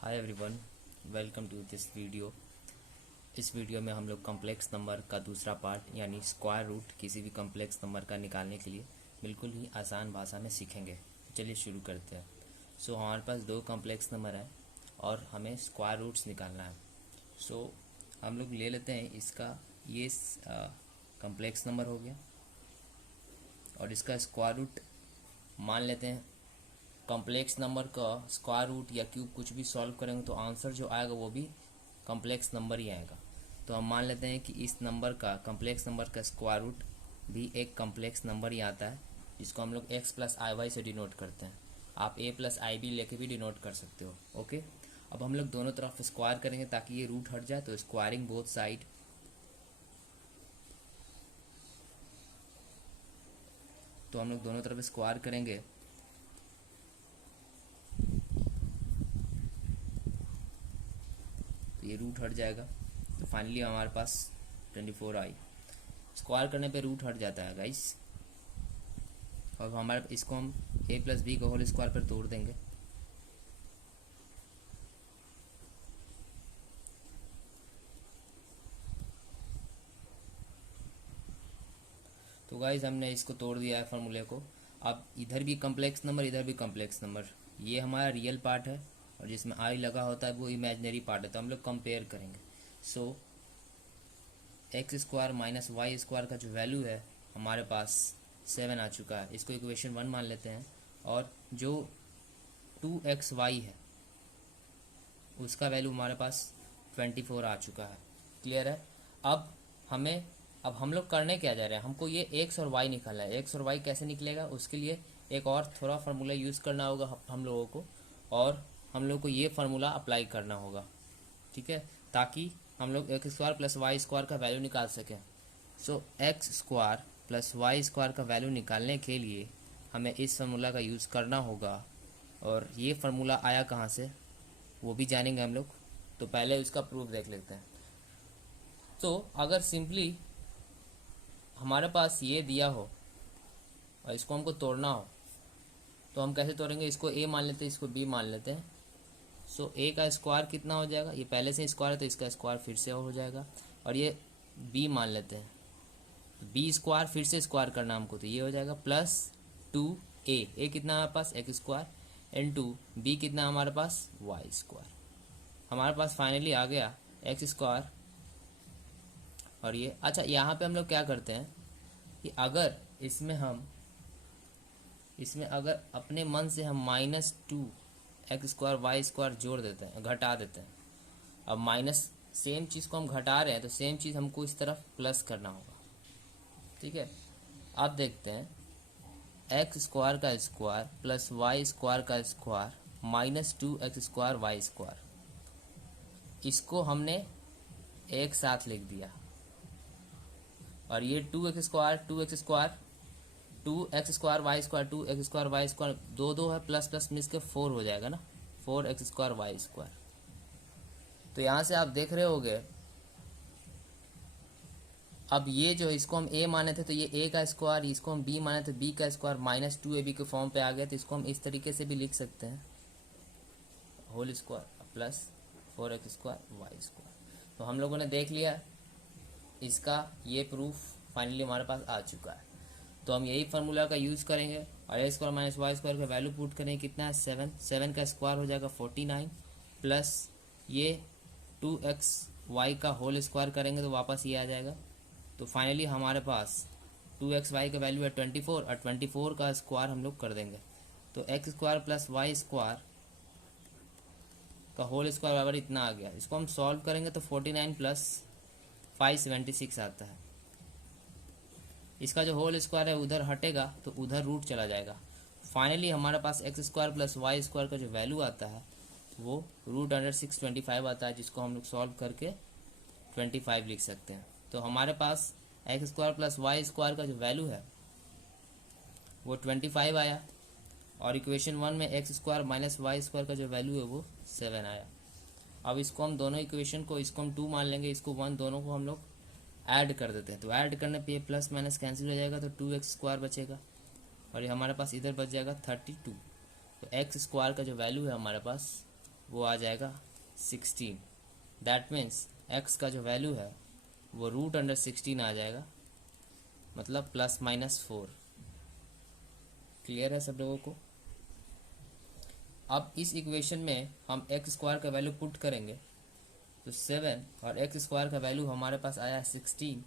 Hi everyone, welcome to this video. इस video में हम लोग कॉम्प्लेक्स नंबर का दूसरा पार्ट यानी स्क्वायर रूट किसी भी कॉम्प्लेक्स नंबर का निकालने के लिए बिल्कुल ही आसान भाषा में सीखेंगे। चलिए शुरू करते हैं। हमारे पास दो कॉम्प्लेक्स नंबर हैं और हमें स्क्वायर रूट्स निकालना है। हम लोग ले लेते हैं इसका ये कॉम्प्लेक्स नंबर हो गया और इसका स्क्वायर रूट मान लेते हैं। कॉम्प्लेक्स नंबर का स्क्वायर रूट या क्यूब कुछ भी सॉल्व करेंगे तो आंसर जो आएगा वो भी कॉम्प्लेक्स नंबर ही आएगा। तो हम मान लेते हैं कि इस नंबर का कॉम्प्लेक्स नंबर का स्क्वायर रूट भी एक कॉम्प्लेक्स नंबर ही आता है, जिसको हम लोग x प्लस आई वाई से डिनोट करते हैं। आप a प्लस आई बी लेके भी डिनोट कर सकते हो। ओके, अब हम लोग दोनों तरफ स्क्वायर करेंगे ताकि ये रूट हट जाए। तो स्क्वायरिंग बोथ साइड, तो हम लोग दोनों तरफ स्क्वायर करेंगे तो ये रूट हट जाएगा। तो फाइनली हमारे पास 24 आई। स्क्वायर करने पे रूट हट जाता है गाइस। और हमारे इसको हम a प्लस बी का होल स्क्वायर पर तोड़ देंगे। तो गाइस हमने इसको तोड़ दिया है फार्मूले को। अब इधर भी कॉम्प्लेक्स नंबर, इधर भी कॉम्प्लेक्स नंबर। ये हमारा रियल पार्ट है और जिसमें आई लगा होता है वो इमेजिनरी पार्ट है। तो हम लोग कंपेयर करेंगे। X square minus Y square का जो वैल्यू है हमारे पास 7 आ चुका है। इसको इक्वेशन 1 मान लेते हैं। और जो 2xy है उसका वैल्यू हमारे पास 24 आ चुका है। क्लियर है। अब हम लोग करने क्या जा रहे हैं, हमको ये एक्स और वाई निकालना है। एक्स और वाई कैसे निकलेगा, उसके लिए एक और थोड़ा फार्मूला यूज़ करना होगा हम लोगों को, और हम लोग को ये फार्मूला अप्लाई करना होगा। ठीक है, ताकि हम लोग X square plus Y square का वैल्यू निकाल सकें। X square plus Y square का वैल्यू निकालने के लिए हमें इस फार्मूला का यूज़ करना होगा। और ये फार्मूला आया कहाँ से वो भी जानेंगे हम लोग। तो पहले उसका प्रूफ देख लेते हैं। तो अगर सिंपली हमारे पास ये दिया हो और इसको हमको तोड़ना हो तो हम कैसे तोड़ेंगे। इसको a मान लेते हैं, इसको b मान लेते हैं। a का स्क्वायर कितना हो जाएगा, ये पहले से स्क्वायर है तो इसका स्क्वायर फिर से हो जाएगा। और ये b मान लेते हैं, b स्क्वायर फिर से स्क्वायर करना हमको, तो ये हो जाएगा प्लस 2a कितना है हमारे पास एक्स स्क्वायर इनटू b कितना है हमारे पास वाई स्क्वायर। हमारे पास फाइनली आ गया एक्स स्क्वायर। और ये अच्छा, यहाँ पे हम लोग क्या करते हैं कि अगर इसमें अगर अपने मन से हम -2 एक्स स्क्वायर वाई स्क्वायर जोड़ देते हैं, घटा देते हैं। अब माइनस सेम चीज़ को हम घटा रहे हैं तो सेम चीज़ हमको इस तरफ प्लस करना होगा। ठीक है, अब देखते हैं एक्स स्क्वायर का स्क्वायर प्लस वाई स्क्वायर का square -2 X square Y square, इसको हमने एक साथ लिख दिया। और ये 2x square 2x square 2x square Y square 2x square Y square दो है, प्लस प्लस मिस के 4 हो जाएगा ना, 4x स्क्वायर वाई स्क्वायर। तो यहाँ से आप देख रहे होगे, अब ये जो इसको हम a माने थे तो ये a का स्क्वायर, इसको हम b माने थे b का स्क्वायर -2ab के फॉर्म पे आ गया। तो इसको हम इस तरीके से भी लिख सकते हैं, whole square plus 4x square Y square. तो हम लोगों ने देख लिया इसका ये प्रूफ फाइनली हमारे पास आ चुका है। तो हम यही फार्मूला का यूज़ करेंगे और ए स्क्वायर माइनस वाई स्क्वायर का वैल्यू पुट करेंगे। कितना है 7 का स्क्वायर हो जाएगा 49 प्लस ये 2x वाई का होल स्क्वायर करेंगे तो वापस ये आ जाएगा। तो फाइनली हमारे पास 2x वाई का वैल्यू है 24 और 24 का स्क्वायर हम लोग कर देंगे। तो x square plus Y square का होल स्क्वायर बराबर इतना आ गया। इसको हम सॉल्व करेंगे तो 49 प्लस 576 आता है। इसका जो होल स्क्वायर है उधर हटेगा तो उधर रूट चला जाएगा। फाइनली हमारे पास x square plus Y square का जो वैल्यू आता है वो √625 आता है, जिसको हम लोग सॉल्व करके 25 लिख सकते हैं। तो हमारे पास x square plus Y square का जो वैल्यू है वो 25 आया। और इक्वेशन 1 में X square minus Y square का जो वैल्यू है वो 7 आया। अब इसको हम दोनों इक्वेशन को, इसको हम 2 मान लेंगे, इसको 1, दोनों को हम लोग ऐड कर देते हैं। तो ऐड करने पे ये प्लस माइनस कैंसिल हो जाएगा तो 2x स्क्वायर बचेगा और ये हमारे पास इधर बच जाएगा 32। तो एक्स स्क्वायर का जो वैल्यू है हमारे पास वो आ जाएगा 16। दैट मीन्स x का जो वैल्यू है वो √16 आ जाएगा, मतलब ±4। क्लियर है सब लोगों को? अब इस इक्वेशन में हम x स्क्वायर का वैल्यू पुट करेंगे तो 7, और x स्क्वायर का वैल्यू हमारे पास आया 16,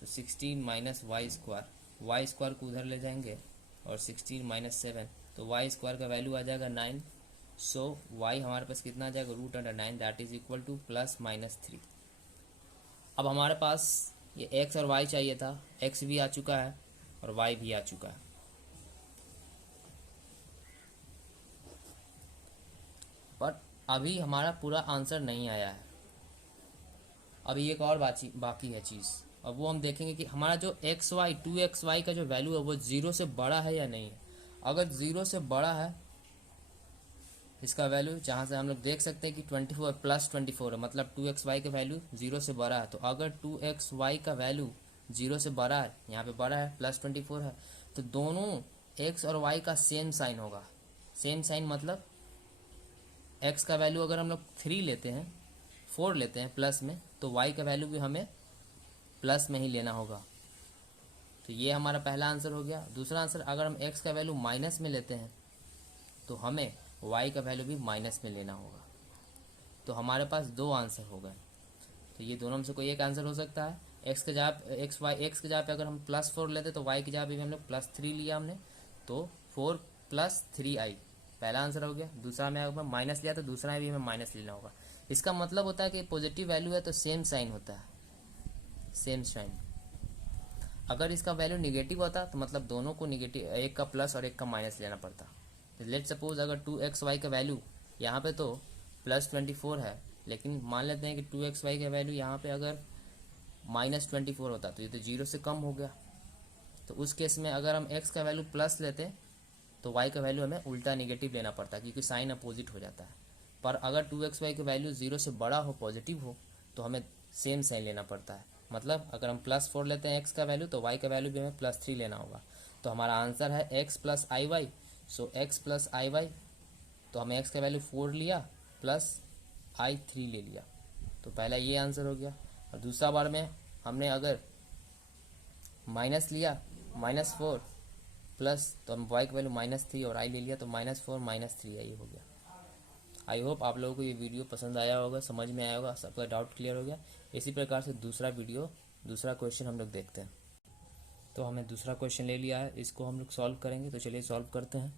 तो 16 माइनस वाई स्क्वायर को उधर ले जाएंगे और 16 माइनस 7, तो y स्क्वायर का वैल्यू आ जाएगा 9। सो y हमारे पास कितना आ जाएगा √9, दैट इज इक्वल टू +-3। अब हमारे पास ये x और y चाहिए था, x भी आ चुका है और y भी आ चुका है। बट अभी हमारा पूरा आंसर नहीं आया है। अभी एक और बाकी है चीज़, अब वो हम देखेंगे कि हमारा जो xy 2xy का जो वैल्यू है वो 0 से बड़ा है या नहीं है। अगर 0 से बड़ा है इसका वैल्यू, जहाँ से हम लोग देख सकते हैं कि 24 +24 है, मतलब 2xy का वैल्यू 0 से बड़ा है। तो अगर 2xy का वैल्यू 0 से बड़ा है, यहाँ पे बड़ा है +24 है, तो दोनों x और y का सेम साइन होगा। सेम साइन मतलब x का वैल्यू अगर हम लोग 3 लेते हैं, 4 लेते हैं प्लस में, तो y का वैल्यू भी हमें प्लस में ही लेना होगा। तो ये हमारा पहला आंसर हो गया। दूसरा आंसर, अगर हम x का वैल्यू माइनस में लेते हैं तो हमें y का वैल्यू भी माइनस में लेना होगा। तो हमारे पास 2 आंसर हो गए। तो ये दोनों में से कोई एक आंसर हो सकता है। x के जगह पे अगर हम +4 लेते तो y की जगह पे भी हम लोग +3 लिया हमने, तो 4 + 3i पहला आंसर हो गया। दूसरा में अगर माइनस लिया तो दूसरा में भी हमें माइनस लेना होगा। इसका मतलब होता है कि पॉजिटिव वैल्यू है तो सेम साइन होता है, सेम साइन। अगर इसका वैल्यू निगेटिव होता तो मतलब दोनों को निगेटिव, एक का प्लस और एक का माइनस लेना पड़ता। तो लेट सपोज अगर 2xy का वैल्यू यहाँ पे तो +24 है, लेकिन मान लेते हैं कि 2xy का वैल्यू यहाँ पे अगर -24 होता तो ये तो 0 से कम हो गया। तो उस केस में अगर हम x का वैल्यू प्लस लेते तो y का वैल्यू हमें उल्टा निगेटिव लेना पड़ता, क्योंकि साइन अपोजिट हो जाता है। पर अगर 2xy का वैल्यू 0 से बड़ा हो, पॉजिटिव हो, तो हमें सेम साइन लेना पड़ता है। मतलब अगर हम +4 लेते हैं x का वैल्यू तो y का वैल्यू भी हमें +3 लेना होगा। तो हमारा आंसर है x + iy। सो x + iy, तो हमें x का वैल्यू 4 लिया प्लस i3 ले लिया, तो पहला ये आंसर हो गया। और दूसरा बार में हमने अगर माइनस लिया -4 प्लस, तो हम y का वैल्यू -3 और i ले लिया, तो -4 -3 i हो गया। आई होप आप लोगों को ये वीडियो पसंद आया होगा, समझ में आया होगा, सबका डाउट क्लियर हो गया। इसी प्रकार से दूसरा क्वेश्चन हम लोग देखते हैं। तो हमने दूसरा क्वेश्चन ले लिया है, इसको हम लोग सॉल्व करेंगे। तो चलिए सॉल्व करते हैं।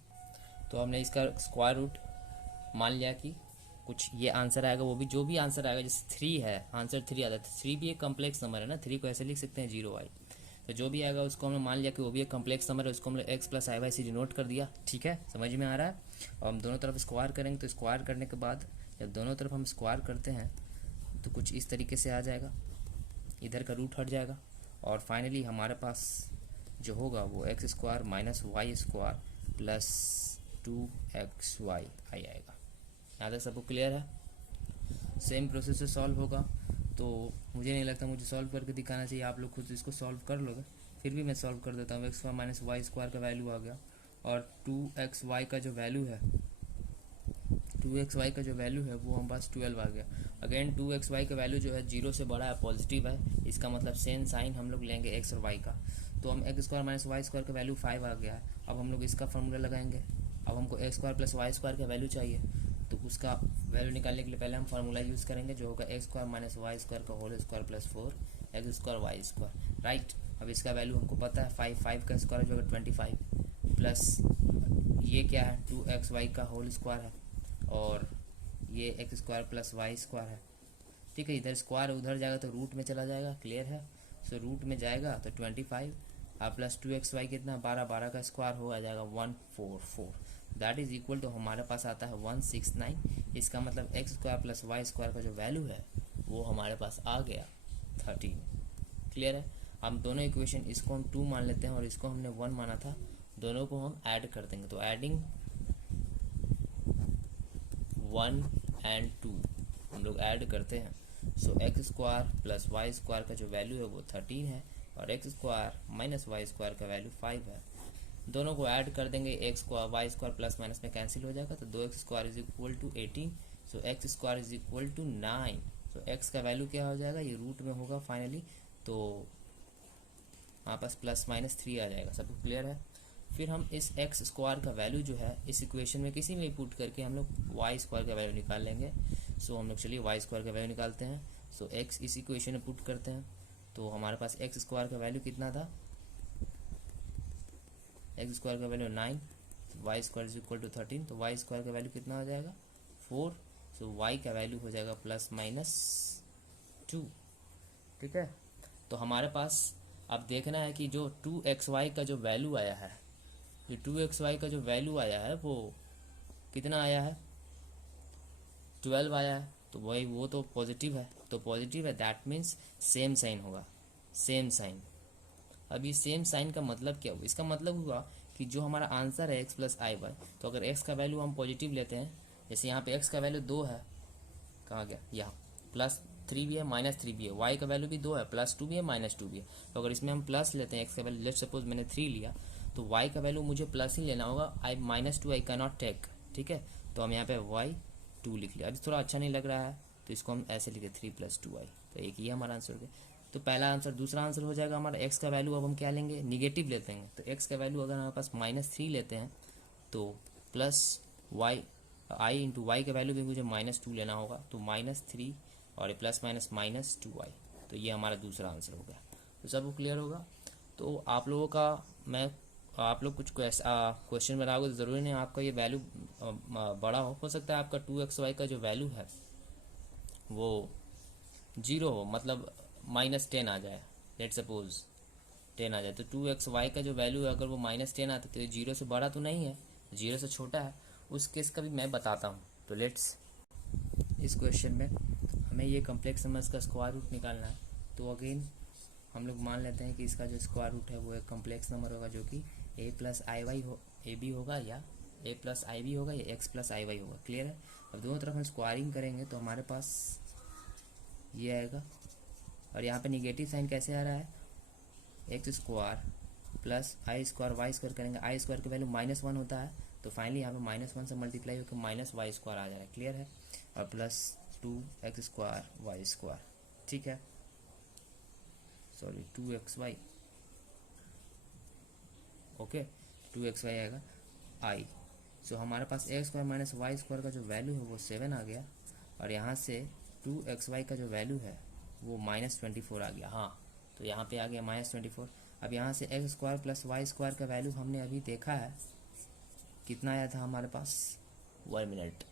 तो हमने इसका स्क्वायर रूट मान लिया कि कुछ ये आंसर आएगा, वो भी जो भी आंसर आएगा, जैसे 3 है, आंसर 3 आता है। 3 भी एक कम्प्लेक्स नंबर है ना, 3 को ऐसे लिख सकते हैं 0i। तो जो भी आएगा उसको हमने मान लिया कि वो भी एक कम्प्लेक्स नंबर है, उसको हमने x + iy से डिनोट कर दिया। ठीक है, समझ में आ रहा है। और हम दोनों तरफ स्क्वायर करेंगे, तो स्क्वायर करने के बाद जब दोनों तरफ हम स्क्वायर करते हैं तो कुछ इस तरीके से आ जाएगा, इधर का रूट हट जाएगा, और फाइनली हमारे पास जो होगा वो x² - y² + 2xy आएगा। यहाँ तक सबको क्लियर है? सेम प्रोसेस से सॉल्व होगा। तो मुझे नहीं लगता मुझे सॉल्व करके दिखाना चाहिए, आप लोग खुद इसको सॉल्व कर लोगे। फिर भी मैं सॉल्व कर देता हूँ। x² - y² का वैल्यू आ गया, और 2xy का जो वैल्यू है, 2xy का जो वैल्यू है वो हमारे पास 12 आ गया। अगेन 2xy का वैल्यू जो है 0 से बड़ा है, पॉजिटिव है, इसका मतलब सेम साइन हम लोग लेंगे x और y का। तो हम x² - y² का वैल्यू 5 आ गया है। अब हम लोग इसका फॉर्मूला लगाएंगे। अब हमको x² + y² का वैल्यू चाहिए, तो उसका वैल्यू निकालने के लिए पहले हम फार्मूला यूज़ करेंगे, जो होगा x² - y² का whole square + 4x² y²। Right. अब इसका वैल्यू हमको पता है 5 का स्क्वायर जो होगा 25, प्लस ये क्या है 2xy का होल स्क्वायर है, और ये x² + y² है। ठीक है, इधर स्क्वायर उधर जाएगा तो रूट में चला जाएगा। क्लियर है? सो रूट में जाएगा तो 25 प्लस 2xy कितना 12 का स्क्वायर हो आ जाएगा 144। दैट इज इक्वल टू हमारे पास आता है 169। इसका मतलब x² + y² का जो वैल्यू है वो हमारे पास आ गया 13। क्लियर है? हम दोनों इक्वेशन, इसको हम 2 मान लेते हैं और इसको हमने 1 माना था, दोनों को हम ऐड कर देंगे। तो एडिंग 1 और 2 हम लोग ऐड करते हैं। सो x² + y² का जो वैल्यू है वो 13 है, और x² - y² का वैल्यू 5 है। दोनों को ऐड कर देंगे, x² y² प्लस माइनस में कैंसिल हो जाएगा, तो 2x² = 18। So X square is equal to 9। So X का वैल्यू क्या हो जाएगा, ये रूट में होगा फाइनली, तो हमारे पास प्लस माइनस 3 आ जाएगा। सब क्लियर है। फिर हम इस एक्स स्क्वायर का वैल्यू जो है इस इक्वेशन में किसी में पुट करके हम लोग वाई स्क्वायर का वैल्यू निकाल लेंगे। सो हम लोग चलिए वाई स्क्वायर का वैल्यू निकालते हैं। सो एक्स इस इक्वेशन में पुट करते हैं, तो हमारे पास एक्स स्क्वायर का वैल्यू कितना था, एक्स स्क्वायर का value 9, y square is equal to 13, तो वाई स्क्वायर का वैल्यू कितना हो जाएगा 4। सो वाई का वैल्यू हो जाएगा प्लस माइनस 2। ठीक है, तो हमारे पास अब देखना है कि जो 2xy का जो वैल्यू आया है, जो 2xy का जो वैल्यू आया है वो कितना आया है, 12 आया है। तो वही वो तो पॉजिटिव है, तो पॉजिटिव है दैट मीन्स सेम साइन होगा, सेम साइन। अब ये सेम साइन का मतलब क्या हुआ, इसका मतलब हुआ कि जो हमारा आंसर है x प्लस आई वाई, तो अगर x का वैल्यू हम पॉजिटिव लेते हैं, जैसे यहाँ पे x का वैल्यू 2 है, कहाँ गया, यहाँ प्लस 3 भी है माइनस 3 भी है, y का वैल्यू भी 2 है, प्लस 2 भी है माइनस 2 भी है। तो अगर इसमें हम प्लस लेते हैं x का वैल्यू, लेट सपोज मैंने 3 लिया, तो y का वैल्यू मुझे प्लस ही लेना होगा, I minus 2 I can not take. ठीक है, तो हम यहाँ पे y 2 लिख लिया। अभी थोड़ा अच्छा नहीं लग रहा है तो इसको हम ऐसे लिखे 3 प्लस 2y, तो एक ये हमारा आंसर हो गया। तो पहला आंसर। दूसरा आंसर हो जाएगा हमारा x का वैल्यू, अब हम क्या लेंगे, निगेटिव लेते हैं, तो x का वैल्यू अगर हमारे पास माइनस 3 लेते हैं तो प्लस वाई, आई इंटू वाई का वैल्यू भी मुझे माइनस 2 लेना होगा, तो माइनस 3 और प्लस माइनस माइनस 2y, तो ये हमारा दूसरा आंसर हो गया। तो सब क्लियर होगा। तो आप लोगों का मैं आप लोग कुछ क्वेश्चन बनाओगे तो ज़रूरी नहीं आपका ये वैल्यू बड़ा हो सकता है आपका 2xy का जो वैल्यू है वो 0 हो, मतलब -10 आ जाए, लेट सपोज 10 आ जाए, तो 2xy का जो वैल्यू है अगर वो -10 आता है तो ये 0 से बड़ा तो नहीं है, 0 से छोटा है, उस केस का भी मैं बताता हूँ। तो लेट्स, इस क्वेश्चन में हमें ये कम्प्लेक्स नंबर्स का स्क्वायर रूट निकालना है। तो अगेन हम लोग मान लेते हैं कि इसका जो स्क्वायर रूट है वो एक कम्प्लेक्स नंबर होगा जो कि a plus i y a b होगा या a प्लस आई बी होगा या x प्लस आई वाई होगा। क्लियर है। अब दोनों तरफ हम स्क्वायरिंग करेंगे तो हमारे पास ये आएगा, और यहाँ पे निगेटिव साइन कैसे आ रहा है, एक्स स्क्वायर प्लस आई स्क्वायर वाई स्क्वायर करेंगे, आई स्क्वायर की वैल्यू -1 होता है, तो फाइनली यहाँ पे -1 से मल्टीप्लाई होकर माइनस वाई स्क्वायर आ जा रहा है। क्लियर है। और plus 2x square Y square, ठीक है, सॉरी 2xy, ओके 2xy आएगा आई। सो हमारे पास x square minus Y square का जो वैल्यू है वो 7 आ गया, और यहाँ से 2xy का जो वैल्यू है वो -24 आ गया। हाँ, तो यहाँ पे आ गया -24। अब यहाँ से x square plus Y square का वैल्यू हमने अभी देखा है कितना आया था हमारे पास, 1 मिनट,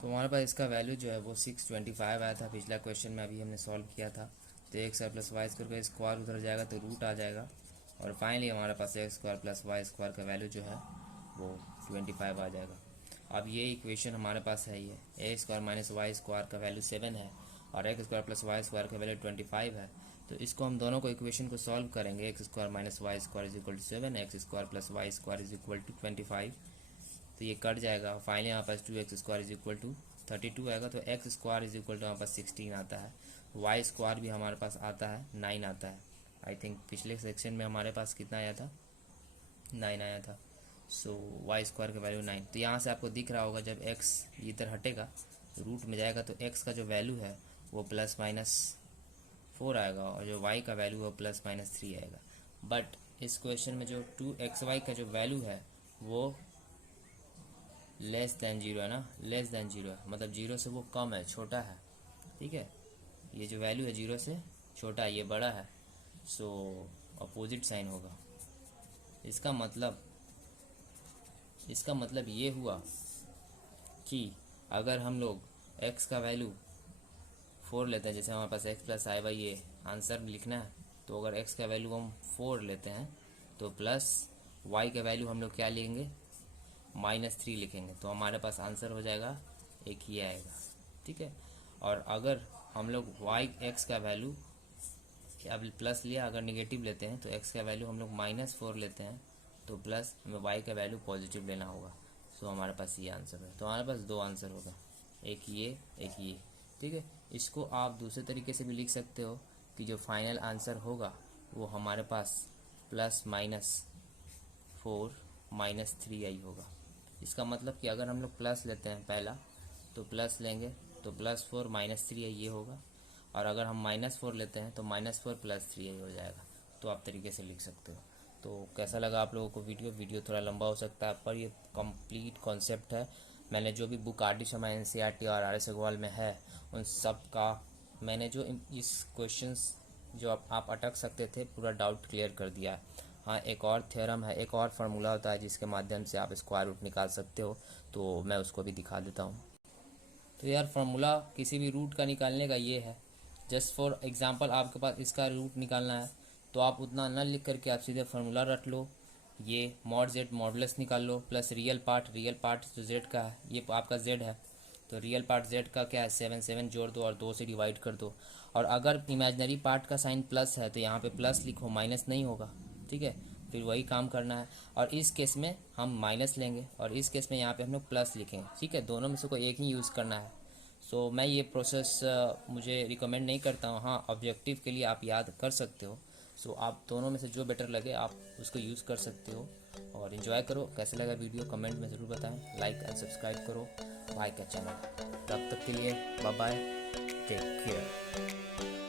तो हमारे पास इसका वैल्यू जो है वो 625 आया था पिछला क्वेश्चन में, अभी हमने सॉल्व किया था। तो x square plus Y square का स्क्वायर उधर जाएगा तो रूट आ जाएगा, और फाइनली हमारे पास x square plus Y square का वैल्यू जो है वो 25 आ जाएगा। अब ये इक्वेशन हमारे पास है, ये a square minus Y square का वैल्यू 7 है और x square plus Y square का वैल्यू 25 है। तो इसको हम दोनों को इक्वेशन को सॉल्व करेंगे, x square minus Y square is equal to 7, x square plus Y square is equal to 25, तो ये कट जाएगा। फाइनली हमारे पास 2x square is equal to 32 आएगा, तो x square is equal to हमारे पास 16 आता है, वाई स्क्वायर भी हमारे पास आता है 9 आता है। आई थिंक पिछले सेक्शन में हमारे पास कितना आया था, 9 आया था। सो वाई स्क्वायर का वैल्यू 9। तो यहाँ से आपको दिख रहा होगा जब x इधर हटेगा रूट में जाएगा तो x का जो वैल्यू है वो +-4 आएगा, और जो y का वैल्यू है +-3 आएगा। बट इस क्वेश्चन में जो 2xy का जो वैल्यू है वो लेस दैन 0 है ना, लेस दैन 0 है, मतलब 0 से वो कम है, छोटा है। ठीक है, ये जो वैल्यू है 0 से छोटा है, ये बड़ा है, सो अपोजिट साइन होगा। इसका मतलब ये हुआ कि अगर हम लोग x का वैल्यू 4 लेते हैं, जैसे हमारे पास x प्लस आई वाई ये आंसर लिखना है, तो अगर x का वैल्यू हम 4 लेते हैं तो प्लस y का वैल्यू हम लोग क्या लेंगे, -3 लिखेंगे, तो हमारे पास आंसर हो जाएगा एक ये आएगा। ठीक है, और अगर हम लोग x का वैल्यू अब प्लस लिया, अगर निगेटिव लेते हैं तो x का वैल्यू हम लोग -4 लेते हैं तो प्लस हमें y का वैल्यू पॉजिटिव लेना होगा। सो हमारे पास ये आंसर है, तो हमारे पास 2 आंसर होगा, एक ये एक ये। ठीक है, इसको आप दूसरे तरीके से भी लिख सकते हो कि जो फाइनल आंसर होगा वो हमारे पास +-4 -3 आई होगा। इसका मतलब कि अगर हम लोग प्लस लेते हैं पहला तो प्लस लेंगे तो +4 -3 है ये होगा, और अगर हम -4 लेते हैं तो -4 + 3 ही हो जाएगा। तो आप तरीके से लिख सकते हो। तो कैसा लगा आप लोगों को वीडियो थोड़ा लंबा हो सकता है, पर ये कंप्लीट कॉन्सेप्ट है। मैंने जो भी book R D Sharma NCERT और RS अग्रवाल में है उन सब का मैंने जो इस क्वेश्चंस जो आप अटक सकते थे पूरा डाउट क्लियर कर दिया है। हाँ, एक और थ्योरम है, एक और फार्मूला होता है जिसके माध्यम से आप स्क्वायर रूट निकाल सकते हो, तो मैं उसको भी दिखा देता हूँ। तो यार फार्मूला किसी भी रूट का निकालने का ये है, जस्ट फॉर एग्जांपल आपके पास इसका रूट निकालना है तो आप उतना न लिख करके आप सीधे फार्मूला रट लो, ये मॉड z मॉडुलस निकाल लो, प्लस रियल पार्ट जो z का है ये आपका z है, तो रियल पार्ट z का क्या है 7 जोड़ दो और 2 से डिवाइड कर दो। और अगर इमेजनरी पार्ट का साइन प्लस है तो यहाँ पे प्लस लिखो, माइनस नहीं होगा, ठीक है। फिर वही काम करना है, और इस केस में हम माइनस लेंगे और इस केस में यहाँ पे हम लोग प्लस लिखेंगे, ठीक है। दोनों में से कोई एक ही यूज़ करना है। सो मैं ये प्रोसेस मुझे रिकमेंड नहीं करता हूँ, हाँ ऑब्जेक्टिव के लिए आप याद कर सकते हो। सो आप दोनों में से जो बेटर लगे आप उसको यूज़ कर सकते हो, और इन्जॉय करो। कैसे लगा वीडियो कमेंट में ज़रूर बताएं, लाइक एंड सब्सक्राइब करो भाई का चैनल। तब तक के लिए बाय बाय, टेक केयर।